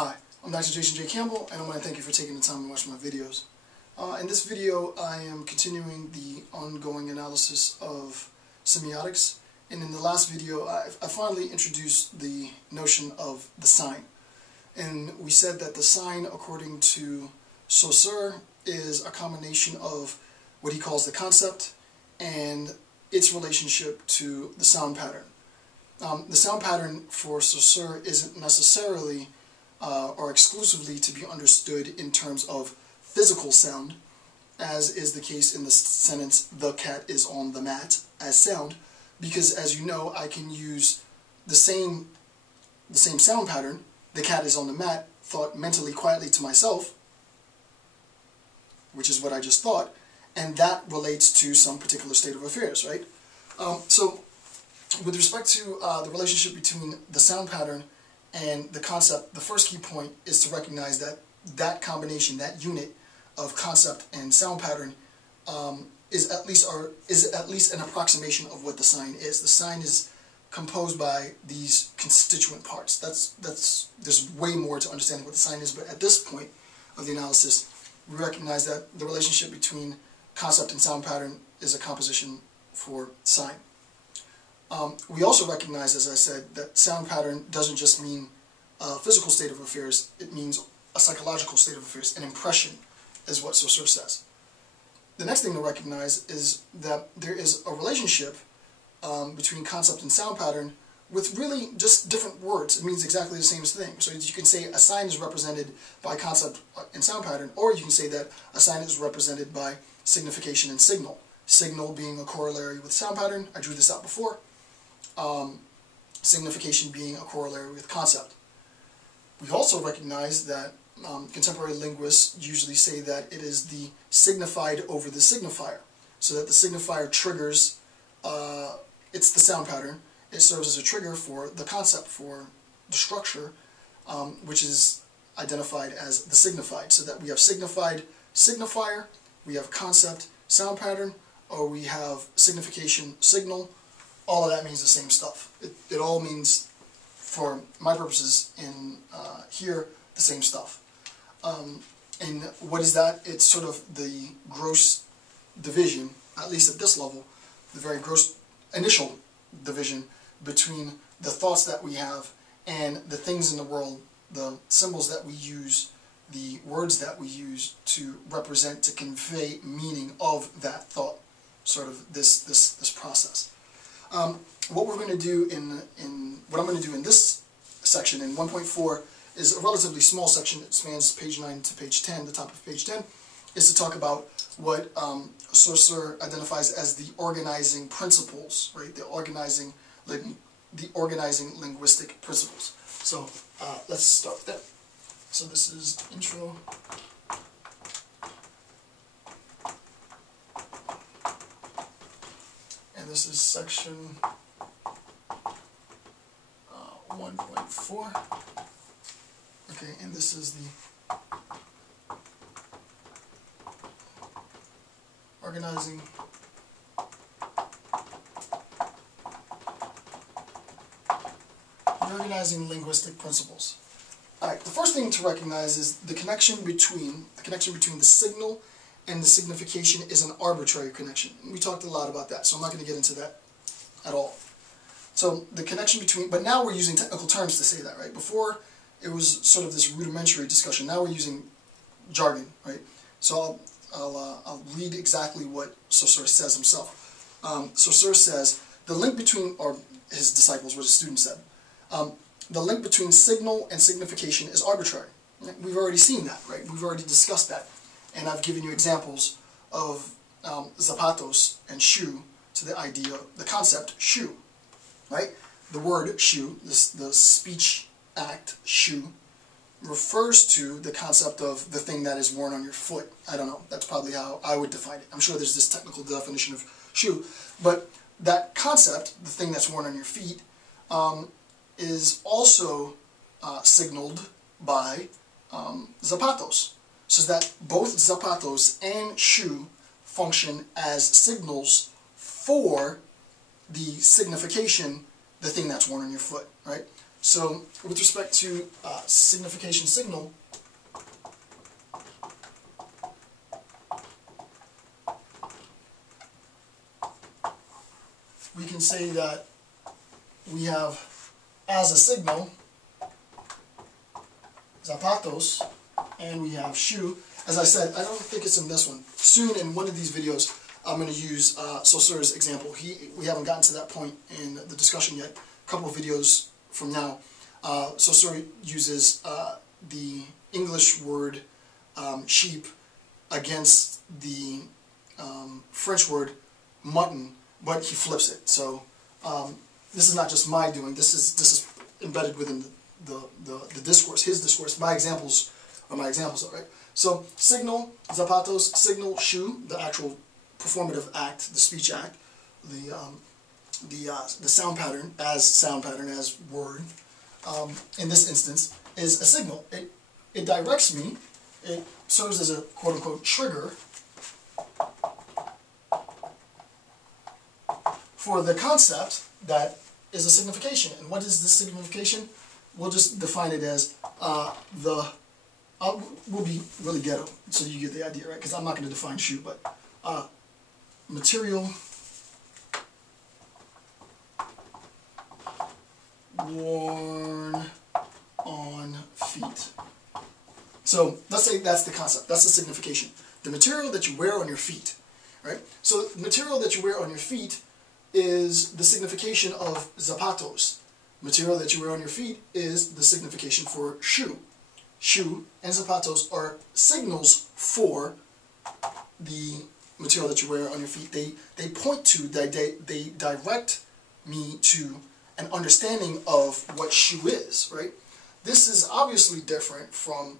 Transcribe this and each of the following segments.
Hi, I'm Dr. Jason J. Campbell, and I want to thank you for taking the time to watch my videos. In this video, I am continuing the ongoing analysis of semiotics, and in the last video, I finally introduced the notion of the sign. And we said that the sign, according to Saussure, is a combination of what he calls the concept and its relationship to the sound pattern. The sound pattern for Saussure isn't necessarily or exclusively to be understood in terms of physical sound, as is the case in the sentence, "the cat is on the mat," as sound, because as you know, I can use the same sound pattern, "the cat is on the mat," thought mentally quietly to myself, which is what I just thought, and that relates to some particular state of affairs, right? So with respect to the relationship between the sound pattern and the concept, the first key point is to recognize that that combination, that unit of concept and sound pattern is at least an approximation of what the sign is. The sign is composed by these constituent parts. There's way more to understanding what the sign is, but at this point of the analysis, we recognize that the relationship between concept and sound pattern is a composition for sign. We also recognize, as I said, that sound pattern doesn't just mean a physical state of affairs, it means a psychological state of affairs, an impression, is what Saussure says. The next thing to recognize is that there is a relationship between concept and sound pattern with really just different words. It means exactly the same thing. So you can say a sign is represented by concept and sound pattern, or you can say that a sign is represented by signification and signal. Signal being a corollary with sound pattern, I drew this out before. Signification being a corollary with concept. We also recognize that contemporary linguists usually say that it is the signified over the signifier, so that the signifier triggers, it's the sound pattern, it serves as a trigger for the concept, for the structure, which is identified as the signified, so that we have signified signifier, we have concept sound pattern, or we have signification signal. All of that means the same stuff. It all means, for my purposes in here, the same stuff. And what is that? It's sort of the gross division, at least at this level, the very gross initial division between the thoughts that we have and the things in the world, the symbols that we use, the words that we use to represent, to convey meaning of that thought, sort of this process. What we're going to do what I'm going to do in this section, in 1.4, is a relatively small section that spans page 9 to page 10, the top of page 10, is to talk about what Saussure identifies as the organizing principles, right? The organizing linguistic principles. So let's start there. So this is intro. And this is section 1.4. Okay, and this is the organizing linguistic principles. Alright, the first thing to recognize is the connection between the signal and the signification is an arbitrary connection. We talked a lot about that, so I'm not going to get into that at all. So the connection between, but now we're using technical terms to say that, right? Before it was sort of this rudimentary discussion. Now we're using jargon, right? So I'll read exactly what Saussure says himself. Saussure says the link between, or his disciples, what his students said, the link between signal and signification is arbitrary. We've already seen that, right? We've already discussed that. And I've given you examples of zapatos and shoe to the idea, the concept shoe, right? The word shoe, the speech act shoe, refers to the concept of the thing that is worn on your foot. I don't know, that's probably how I would define it. I'm sure there's this technical definition of shoe, but that concept, the thing that's worn on your feet, is also signaled by zapatos. So that both zapatos and shoe function as signals for the signification, the thing that's worn on your foot, right? So with respect to signification signal, we can say that we have as a signal zapatos, and we have shoe. As I said, I don't think it's in this one. Soon in one of these videos, I'm going to use Saussure's example. We haven't gotten to that point in the discussion yet. A couple of videos from now, Saussure uses the English word sheep against the French word mutton, but he flips it. So this is not just my doing. This is embedded within the discourse, his discourse. My examples are my examples, all right? So signal, zapatos, signal, shoe, the actual performative act, the speech act, the sound pattern as word, in this instance, is a signal. It directs me, it serves as a quote-unquote trigger for the concept that is a signification. And what is the signification? We'll just define it as we'll be really ghetto, so you get the idea, right? Because I'm not going to define shoe, but material worn on feet. So let's say that's the concept, that's the signification. The material that you wear on your feet, right? So the material that you wear on your feet is the signification of zapatos. Material that you wear on your feet is the signification for shoe. Shoe and zapatos are signals for the material that you wear on your feet. They point to, they direct me to an understanding of what shoe is, right? This is obviously different from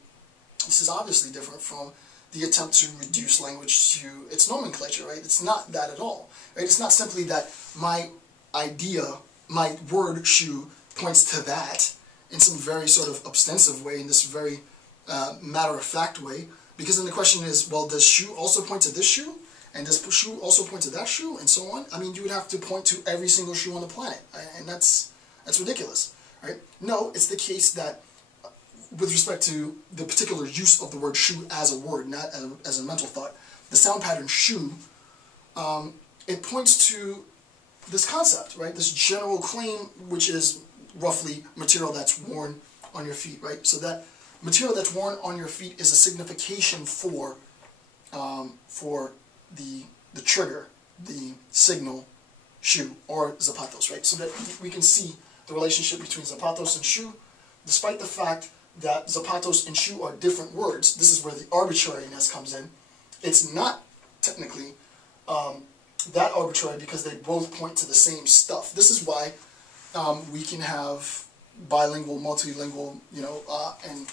the attempt to reduce language to its nomenclature, right? It's not that at all, right? It's not simply that my idea, my word shoe points to that in some very sort of ostensive way, in this very matter-of-fact way, because then the question is, well, does shoe also point to this shoe? And does shoe also point to that shoe? And so on? I mean, you would have to point to every single shoe on the planet, and that's ridiculous, right? No, it's the case that with respect to the particular use of the word shoe as a word, not as a mental thought, the sound pattern shoe, it points to this concept, right? This general claim, which is roughly material that's worn on your feet, right? So that material that's worn on your feet is a signification for the trigger, the signal, shoe, or zapatos, right? So that we can see the relationship between zapatos and shoe, despite the fact that zapatos and shoe are different words. This is where the arbitrariness comes in. It's not technically that arbitrary because they both point to the same stuff. This is why we can have bilingual, multilingual, you know, and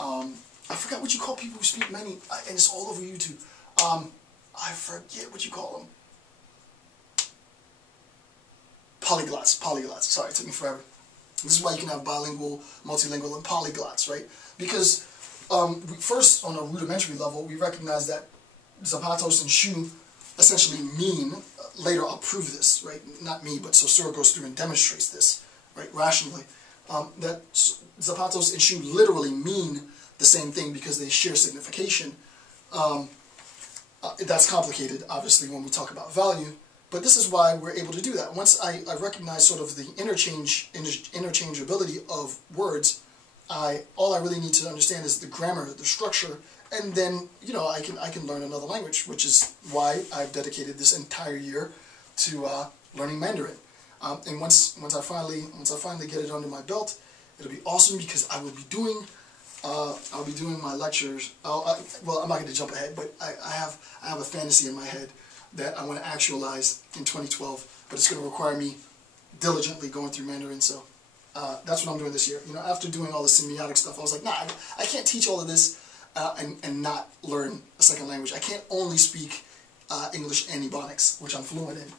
I forgot what you call people who speak many, and it's all over YouTube. I forget what you call them. Polyglots. Sorry, it took me forever. This is why you can have bilingual, multilingual, and polyglots, right? Because first, on a rudimentary level, we recognize that zapatos and shoe essentially mean, later I'll prove this, right? Not me, but Saussure goes through and demonstrates this, right, rationally, that zapatos and shoe literally mean the same thing because they share signification. That's complicated, obviously, when we talk about value, but this is why we're able to do that. Once I recognize sort of the interchangeability of words, all I really need to understand is the grammar, the structure, and then, you know, I can learn another language, which is why I've dedicated this entire year to learning Mandarin. And once I finally get it under my belt, it'll be awesome because I will be doing I'll be doing my lectures. Well, I'm not going to jump ahead, but I have a fantasy in my head that I want to actualize in 2012, but it's going to require me diligently going through Mandarin. So that's what I'm doing this year. You know, after doing all the semiotic stuff, I was like, nah, I can't teach all of this and not learn a second language. I can't only speak English and Ebonics, which I'm fluent in.